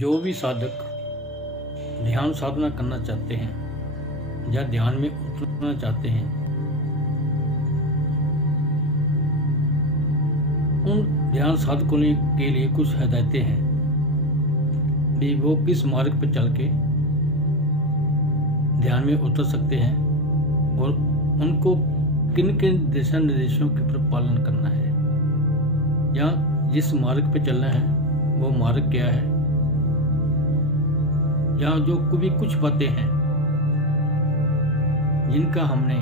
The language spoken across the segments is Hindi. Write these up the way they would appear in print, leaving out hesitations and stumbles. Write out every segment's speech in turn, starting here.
जो भी साधक ध्यान साधना करना चाहते हैं या ध्यान में उतरना चाहते हैं, उन ध्यान साधकों के लिए कुछ हिदायतें हैं भी वो किस मार्ग पर चल के ध्यान में उतर सकते हैं और उनको किन किन दिशा निर्देशों के ऊपर पालन करना है या जिस मार्ग पे चलना है वो मार्ग क्या है, या जो भी कुछ बातें हैं जिनका हमने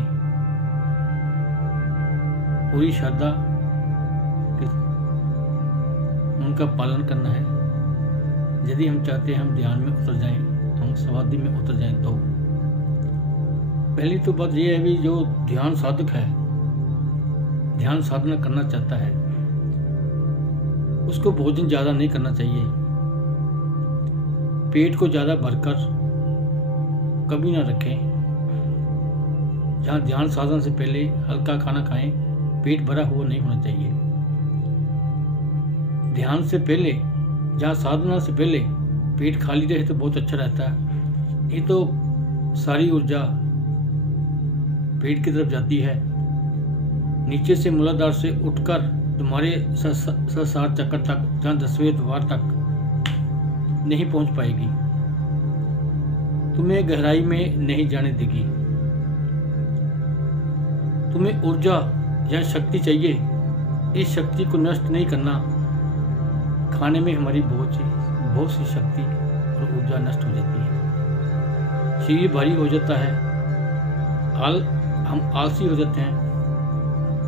पूरी श्रद्धा उनका पालन करना है। यदि हम चाहते हैं हम ध्यान में उतर जाएं, हम समाधि में उतर जाएं, तो पहली तो बात यह है भी जो ध्यान साधक है, ध्यान साधना करना चाहता है, उसको भोजन ज़्यादा नहीं करना चाहिए। पेट को ज़्यादा भरकर कभी ना रखें। जहाँ ध्यान साधना से पहले हल्का खाना खाएं, पेट भरा हुआ नहीं होना चाहिए। ध्यान से पहले, जहाँ साधना से पहले पेट खाली रहे तो बहुत अच्छा रहता है, नहीं तो सारी ऊर्जा पेट की तरफ जाती है। नीचे से मूलाधार से उठकर तुम्हारे सहस्रार चक्र तक, जहाँ 10वें द्वार तक नहीं पहुंच पाएगी, तुम्हें गहराई में नहीं जाने देगी। तुम्हें ऊर्जा या शक्ति चाहिए, इस शक्ति को नष्ट नहीं करना। खाने में हमारी बहुत सी शक्ति और ऊर्जा नष्ट हो जाती है, शरीर भारी हो जाता है, हम आलसी हो जाते हैं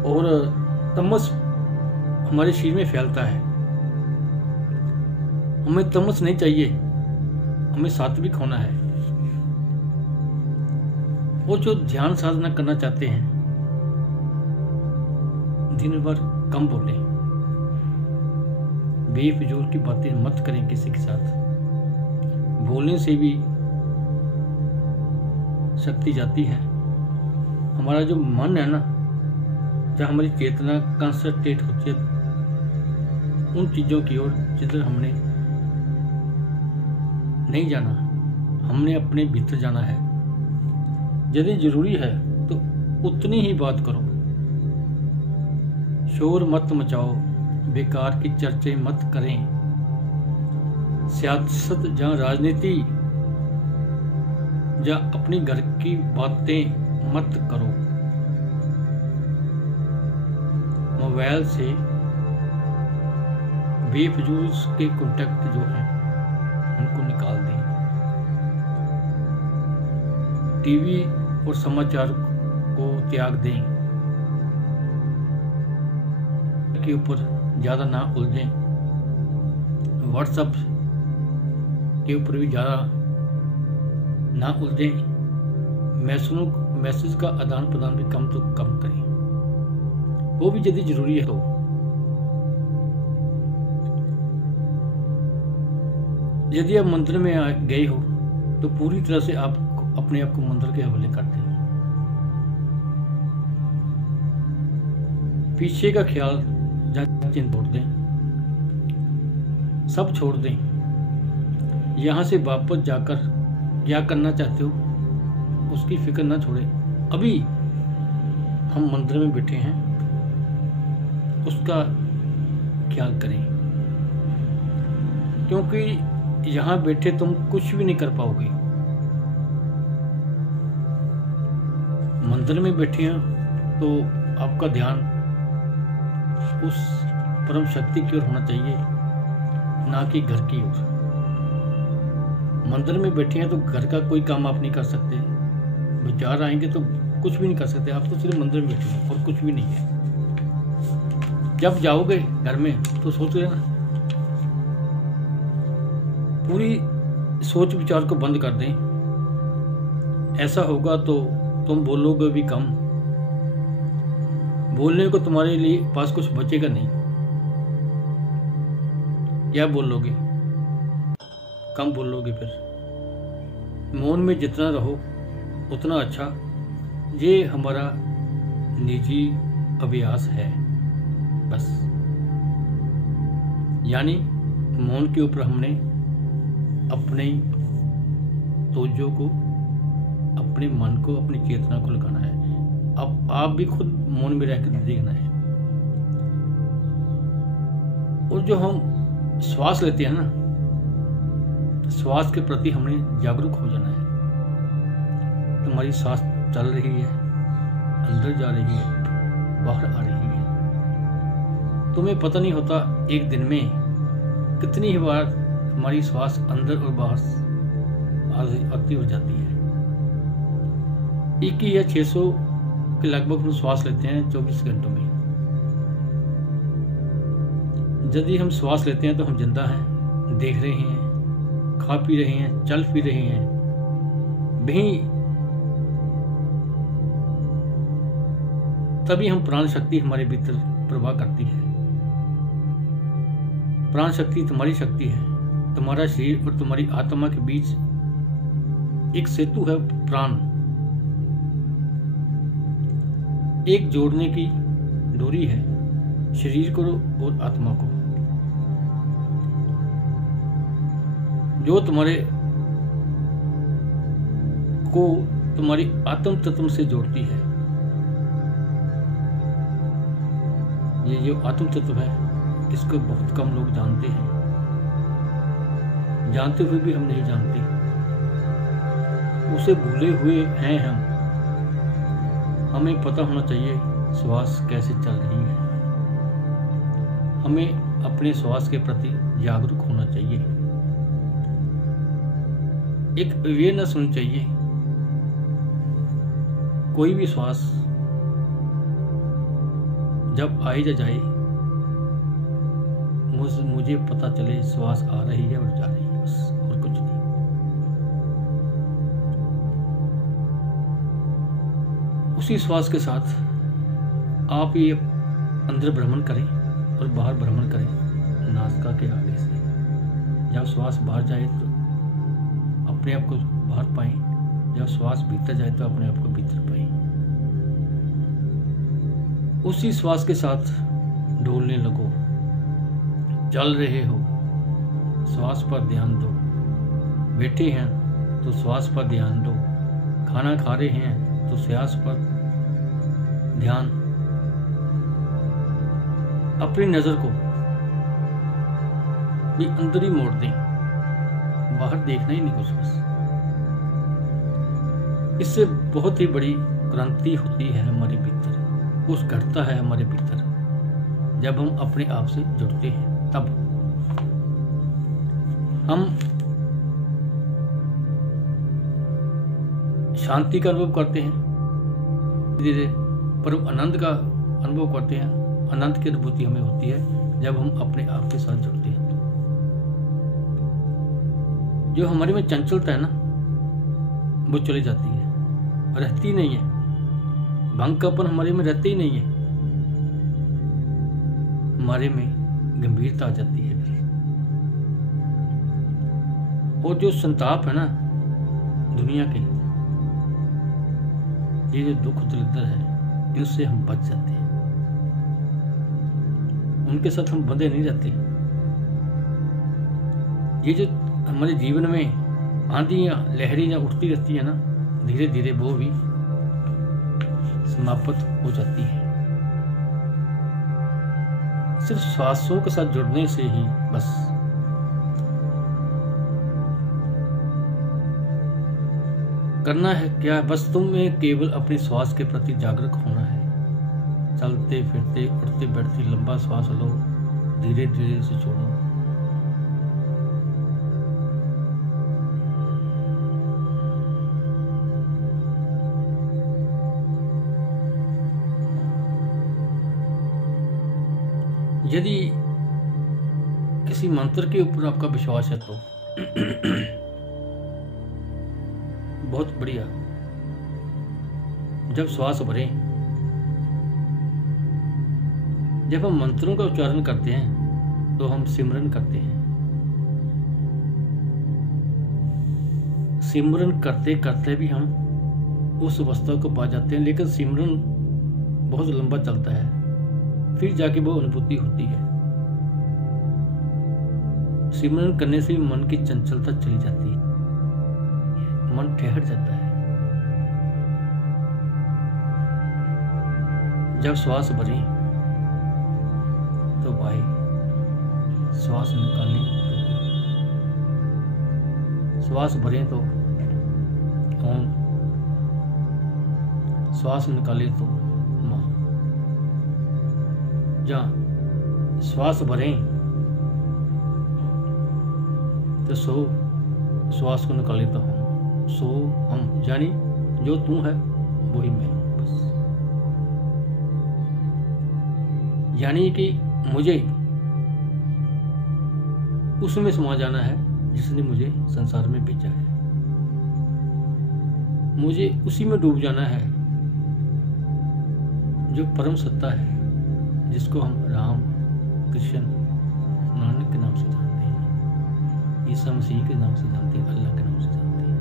और तमस हमारे शरीर में फैलता है। हमें तमस नहीं चाहिए, हमें सात्विक होना है। वो जो ध्यान साधना करना चाहते हैं, दिन भर कम बोलें, बेफिजूल की बातें मत करें किसी के साथ। बोलने से भी शक्ति जाती है। हमारा जो मन है ना, जहाँ हमारी चेतना कंसंट्रेट होती है उन चीज़ों की ओर जिधर हमने नहीं जाना, हमने अपने भीतर जाना है। यदि जरूरी है तो उतनी ही बात करो, शोर मत मचाओ, बेकार की चर्चे मत करें। सियासत या राजनीति या अपनी घर की बातें मत करो। मोबाइल से बेफिजूल के कॉन्टैक्ट जो हैं उनको निकाल दें। टीवी और समाचार को त्याग दें, के ऊपर ज़्यादा ना उलझें। व्हाट्सएप के ऊपर भी ज़्यादा ना उलझें। मैसेज का आदान प्रदान भी कम तो कम करें, वो भी यदि जरूरी है तो। यदि आप मंदिर में गए हो तो पूरी तरह से आप अपने आप को मंदिर के हवाले कर दें। पीछे का ख्याल छोड़ दें, सब छोड़ दें। यहाँ से वापस जाकर क्या करना चाहते हो उसकी फिक्र ना छोड़ें। अभी हम मंदिर में बैठे हैं, उसका ख्याल करें, क्योंकि यहाँ बैठे तुम कुछ भी नहीं कर पाओगे। मंदिर में बैठे हैं तो आपका ध्यान उस परम शक्ति की ओर होना चाहिए, ना कि घर की ओर। मंदिर में बैठे हैं तो घर का कोई काम आप नहीं कर सकते, विचार आएंगे तो कुछ भी नहीं कर सकते। आप तो सिर्फ मंदिर में बैठे हैं और कुछ भी नहीं है। जब जाओगे घर में तो सोच लेना, पूरी सोच विचार को बंद कर दें। ऐसा होगा तो तुम बोलोगे भी कम, बोलने को तुम्हारे लिए पास कुछ बचेगा नहीं। क्या बोलोगे? कम बोलोगे। फिर मौन में जितना रहो उतना अच्छा। ये हमारा निजी अभ्यास है बस। यानी मौन के ऊपर हमने अपने तवज्जो को, अपने मन को, अपनी चेतना को लगाना है। अब आप भी खुद मौन में रहकर देखना है। और जो हम श्वास लेते हैं ना, श्वास के प्रति हमें जागरूक हो जाना है। तुम्हारी सांस चल रही है, अंदर जा रही है, बाहर आ रही है। तुम्हें पता नहीं होता एक दिन में कितनी ही बार हमारी श्वास अंदर और बाहर आती हो जाती है। 1 या 600 के लगभग हम श्वास लेते हैं 24 घंटों में। यदि हम श्वास लेते हैं तो हम जिंदा हैं, देख रहे हैं, खा पी रहे हैं, चल पी रहे हैं। वहीं तभी हम प्राण शक्ति हमारे भीतर प्रवाह करती है। प्राण शक्ति तुम्हारी शक्ति है। तुम्हारा शरीर और तुम्हारी आत्मा के बीच एक सेतु है, प्राण, एक जोड़ने की दूरी है शरीर को और आत्मा को, जो तुम्हारी आत्म तत्व से जोड़ती है। ये जो आत्म तत्व है, इसको बहुत कम लोग जानते हैं। जानते हुए भी हम नहीं जानते, उसे भूले हुए हैं हम। हमें पता होना चाहिए श्वास कैसे चल रही है। हमें अपने श्वास के प्रति जागरूक होना चाहिए। एक अवेयरनेस होनी चाहिए। कोई भी श्वास जब आए या जाए, मुझे पता चले श्वास आ रही है और जा रही है, बस, और कुछ नहीं। उसी श्वास के साथ आप ये अंदर भ्रमण करें और बाहर भ्रमण करें नासिका के आगे से। जब श्वास बाहर जाए तो अपने आप को बाहर पाएं, जब श्वास भीतर जाए तो अपने आप को भीतर पाएं। उसी श्वास के साथ डोलने लगो। चल रहे हो, श्वास पर ध्यान दो। बैठे हैं तो श्वास पर ध्यान दो। खाना खा रहे हैं तो श्वास पर ध्यान। अपनी नजर को भी अंदर ही मोड़ दें, बाहर देखना ही नहीं कुछ। बस इससे बहुत ही बड़ी क्रांति होती है हमारे भीतर, कुछ घटता है हमारे भीतर जब हम अपने आप से जुड़ते हैं। तब हम शांति का अनुभव करते हैं, धीरे धीरे परम आनंद का अनुभव करते हैं। आनंद की अनुभूति हमें होती है जब हम अपने आप के साथ जुड़ते हैं। जो हमारे में चंचलता है ना, वो चली जाती है, रहती नहीं है। भंगकापन हमारे में रहते ही नहीं है, हमारे में गंभीरता आ जाती है। और जो संताप है ना दुनिया के, ये जो दुख दलिद्र है, इनसे हम बच जाते हैं। उनके साथ हम बंधे नहीं रहते। ये जो हमारे जीवन में आंधियां लहरियां उठती रहती है ना, धीरे धीरे वो भी समाप्त हो जाती है। सिर्फ श्वासों के साथ जुड़ने से ही बस करना है क्या, बस तुम्हें केवल अपने श्वास के प्रति जागरूक होना है। चलते फिरते उठते बैठते लंबा श्वास लो, धीरे धीरे से छोड़ो। यदि किसी मंत्र के ऊपर आपका विश्वास है तो बहुत बढ़िया। जब श्वास भरें, जब हम मंत्रों का उच्चारण करते हैं तो हम सिमरन करते हैं। सिमरन करते करते भी हम उस अवस्था को पा जाते हैं, लेकिन सिमरन बहुत लंबा चलता है, फिर जाके वो अनुभूति होती है। सिमरन करने से मन की चंचलता चली जाती है, मन ठहर जाता है। जब श्वास भरें तो भाई, श्वास निकालें तो श्वास भरें तो ओम, श्वास निकालें तो माँ। जहाँ श्वास भरें तो सो, श्वास को निकालें तो हम, सो हम, यानी जो तू है वही मैं हूँ बस। यानी कि मुझे उसमें समा जाना है जिसने मुझे संसार में भेजा है। मुझे उसी में डूब जाना है जो परम सत्ता है, जिसको हम राम, कृष्ण, नानक के नाम से जानते हैं, ईसा मसीह के नाम से जानते हैं, अल्लाह के नाम से जानते हैं।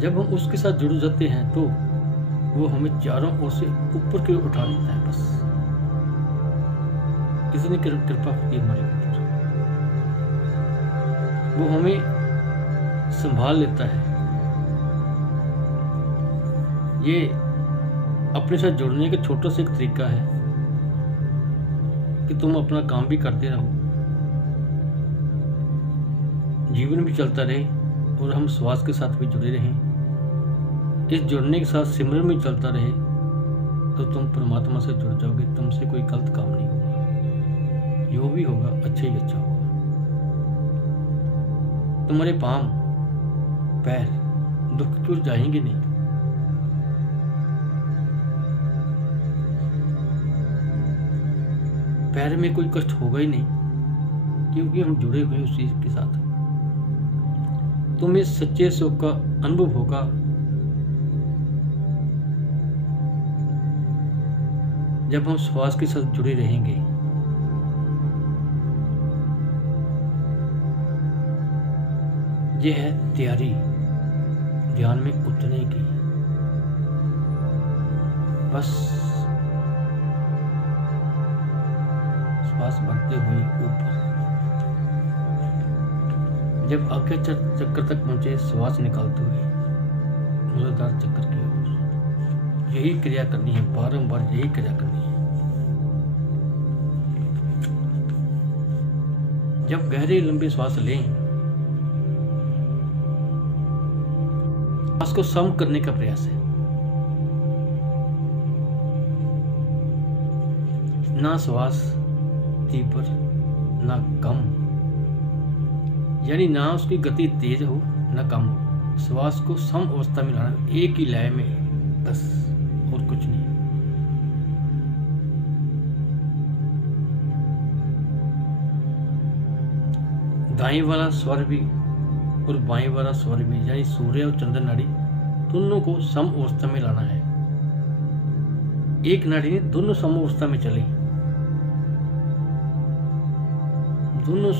जब हम उसके साथ जुड़ जाते हैं तो वो हमें चारों ओर से ऊपर की ओर उठा देता है बस। किसने कृपा की हमारे ऊपर, वो हमें संभाल लेता है। ये अपने साथ जुड़ने का छोटा सा एक तरीका है कि तुम अपना काम भी करते रहो, जीवन भी चलता रहे और हम श्वास के साथ भी जुड़े रहें। इस जुड़ने के साथ सिमरन भी चलता रहे तो तुम परमात्मा से जुड़ जाओगे। तुमसे कोई गलत काम नहीं होगा, जो भी होगा अच्छा ही अच्छा होगा। तुम्हारे पांव पैर दुख क्यों जाएंगे नहीं। पैर में कोई कष्ट होगा ही नहीं, क्योंकि हम जुड़े हुए उसी के साथ। तुम्हें सच्चे सुख का अनुभव होगा। जब हम श्वास के साथ जुड़े रहेंगे, यह है तैयारी ध्यान में उतरने की। बस श्वास भरते हुए ऊपर, जब आगे चक्कर तक पहुंचे, श्वास निकालते हुए मूलाधार चक्कर की ओर। यही क्रिया करनी है, बारंबार यही क्रिया करनी है। जब गहरे लंबे श्वास लें, श्वास को सम करने का प्रयास है। ना श्वास तीव्र ना कम, यानी ना उसकी गति तेज हो ना कम हो। श्वास को सम अवस्था में लाना, एक ही लय में, बस, और कुछ नहीं। दाएं वाला स्वर भी और बाएं वाला स्वर भी, यानी सूर्य और चंद्र नाड़ी, दोनों को सम अवस्था में लाना है। एक नाड़ी ने दोनों सम अवस्था में चले, दोनों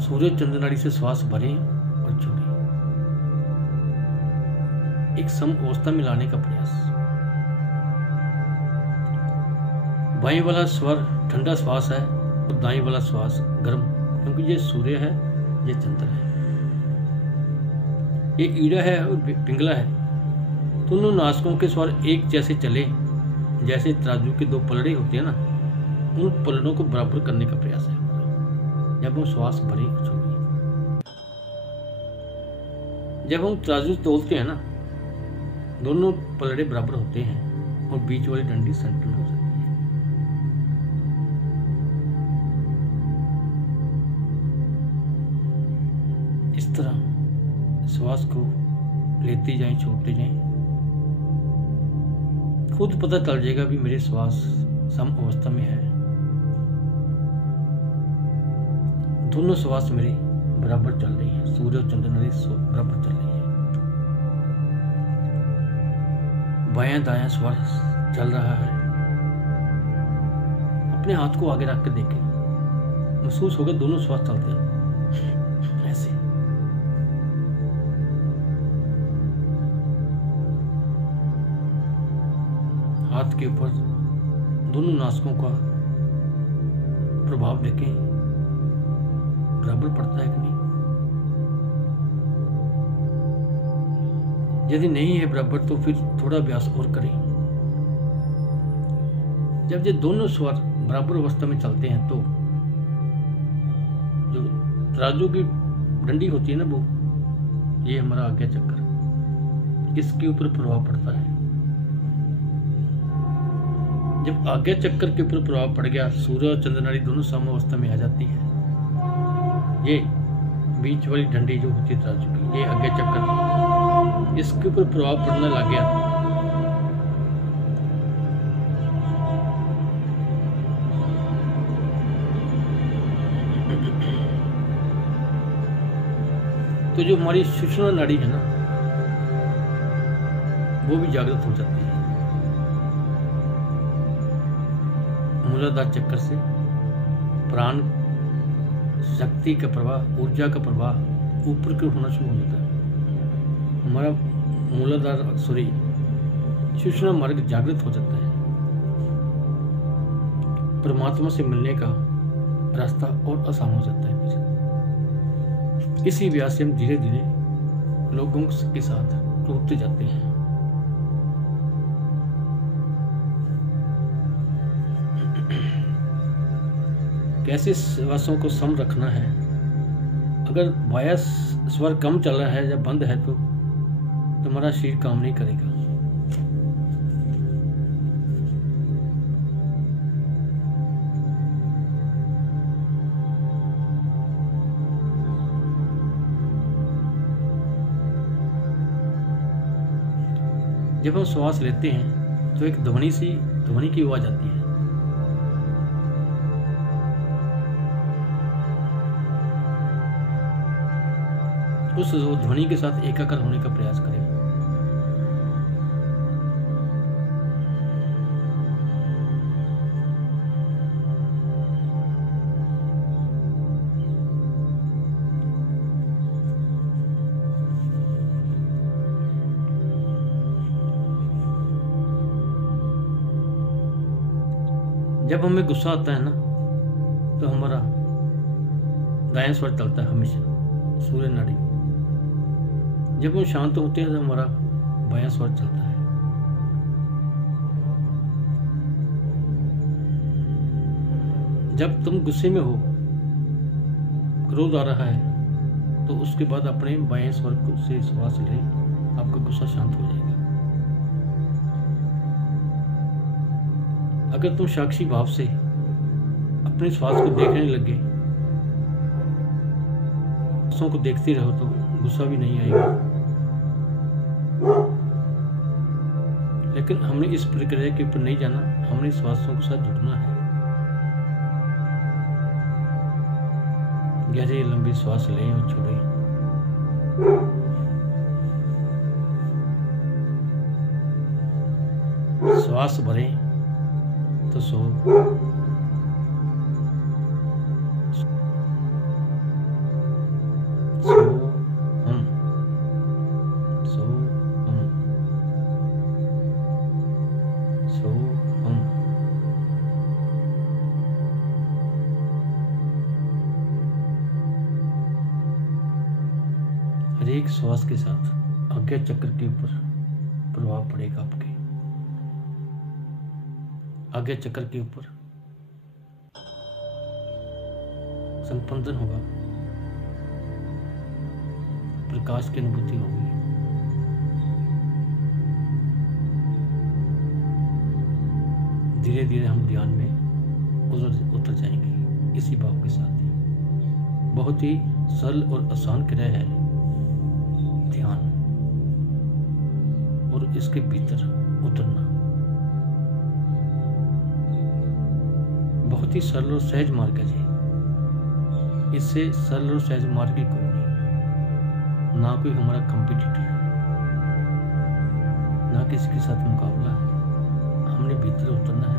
सूर्य चंद्र नाड़ी से श्वास भरें और छोड़ें। एक सम अवस्था में लाने का प्रयास। बाएं वाला स्वर ठंडा श्वास है और दाएं वाला श्वास गर्म, क्योंकि ये सूर्य है, ये चंद्र है, ये ईड़ा है और पिंगला है। दोनों नासिकों के स्वर एक जैसे चले, जैसे तराजू के दो पलड़े होते हैं ना, उन पलड़ों को बराबर करने का प्रयास है जब हम श्वास भरें और छोड़ें। जब हम तराजू तोलते हैं ना, दोनों पलड़े बराबर होते हैं और बीच वाली डंडी सेंटर में हो जाती है। इस तरह श्वास को लेते जाएं, छोड़ते जाएं। खुद पता चल जाएगा भी मेरे श्वास सम अवस्था में है। दोनों श्वास मेरे बराबर चल रही है, सूर्य और चंद्र नाड़ी बराबर चल रही है। बायां दायां श्वास चल रहा है। अपने हाथ को आगे रख के देखें, महसूस होगा दोनों श्वास चलते हैं ऐसे। हाथ के ऊपर दोनों नासिकों का प्रभाव देखें बराबर पड़ता है कि नहीं। यदि नहीं है बराबर तो फिर थोड़ा अभ्यास और करें। जब ये दोनों स्वर बराबर अवस्था में चलते हैं तो जो तराजू की डंडी होती है ना, वो ये हमारा आज्ञा चक्कर, इसके ऊपर प्रभाव पड़ता है। जब आज्ञा चक्कर के ऊपर प्रभाव पड़ गया, सूर्य और चंद्र नाड़ी दोनों सम अवस्था में आ जाती है। ये बीच वाली डंडी जो होती है तराजू की, ये आज्ञा चक्कर, इसके ऊपर प्रभाव पड़ने लग गया तो जो हमारी सुषुम्ना नाड़ी है ना, वो भी जागृत हो जाती है। मूलाधार चक्कर से प्राण शक्ति का प्रवाह, ऊर्जा का प्रवाह ऊपर की ओर होना शुरू हो जाता है। हमारा मूलाधार सुषुम्ना मार्ग जागृत हो जाता है। परमात्मा से मिलने का रास्ता और आसान हो जाता है। फिर इसी व्यास से हम धीरे धीरे लोगों के साथ टूटते जाते हैं। कैसे श्वासों को सम रखना है। अगर वाया स्वर कम चल रहा है या बंद है तो तुम्हारा शरीर काम नहीं करेगा। जब हम श्वास लेते हैं तो एक ध्वनि की आवाज आती है। उस ध्वनि के साथ एकाकार होने का प्रयास करें। जब हमें गुस्सा आता है ना, तो हमारा दायां स्वर चलता है हमेशा, सूर्य नाड़ी। जब हम शांत होते हैं तो हमारा बायां स्वर चलता है। जब तुम गुस्से में हो, क्रोध आ रहा है, तो उसके बाद अपने बाएं स्वर से श्वास लें, आपका गुस्सा शांत हो जाएगा। अगर तुम साक्षी भाव से अपने श्वास को देखने लगे, श्वासों को देखते रहो, तो गुस्सा भी नहीं आएगा। लेकिन हमने इस प्रक्रिया के ऊपर नहीं जाना, हमने श्वासों के साथ जुड़ना है। गहरी लंबी श्वास लें और छोड़ें। श्वास भरें तो सो, हर एक श्वास के साथ आज्ञा चक्र के ऊपर प्रभाव पड़ेगा। आपके आज्ञा चक्र के ऊपर संपंदन होगा, प्रकाश की अनुभूति होगी। धीरे धीरे हम ध्यान में उतर जाएंगे इसी भाव के साथ ही। बहुत ही सरल और आसान क्रिया है ध्यान, और इसके भीतर उतरना बहुत ही सरल और सहज मार्ग है जी। इससे सरल और सहज मार्ग ही कोई नहीं, ना कोई हमारा कंपटीटर है, ना किसी के साथ मुकाबला है। हमने भीतर उतरना है।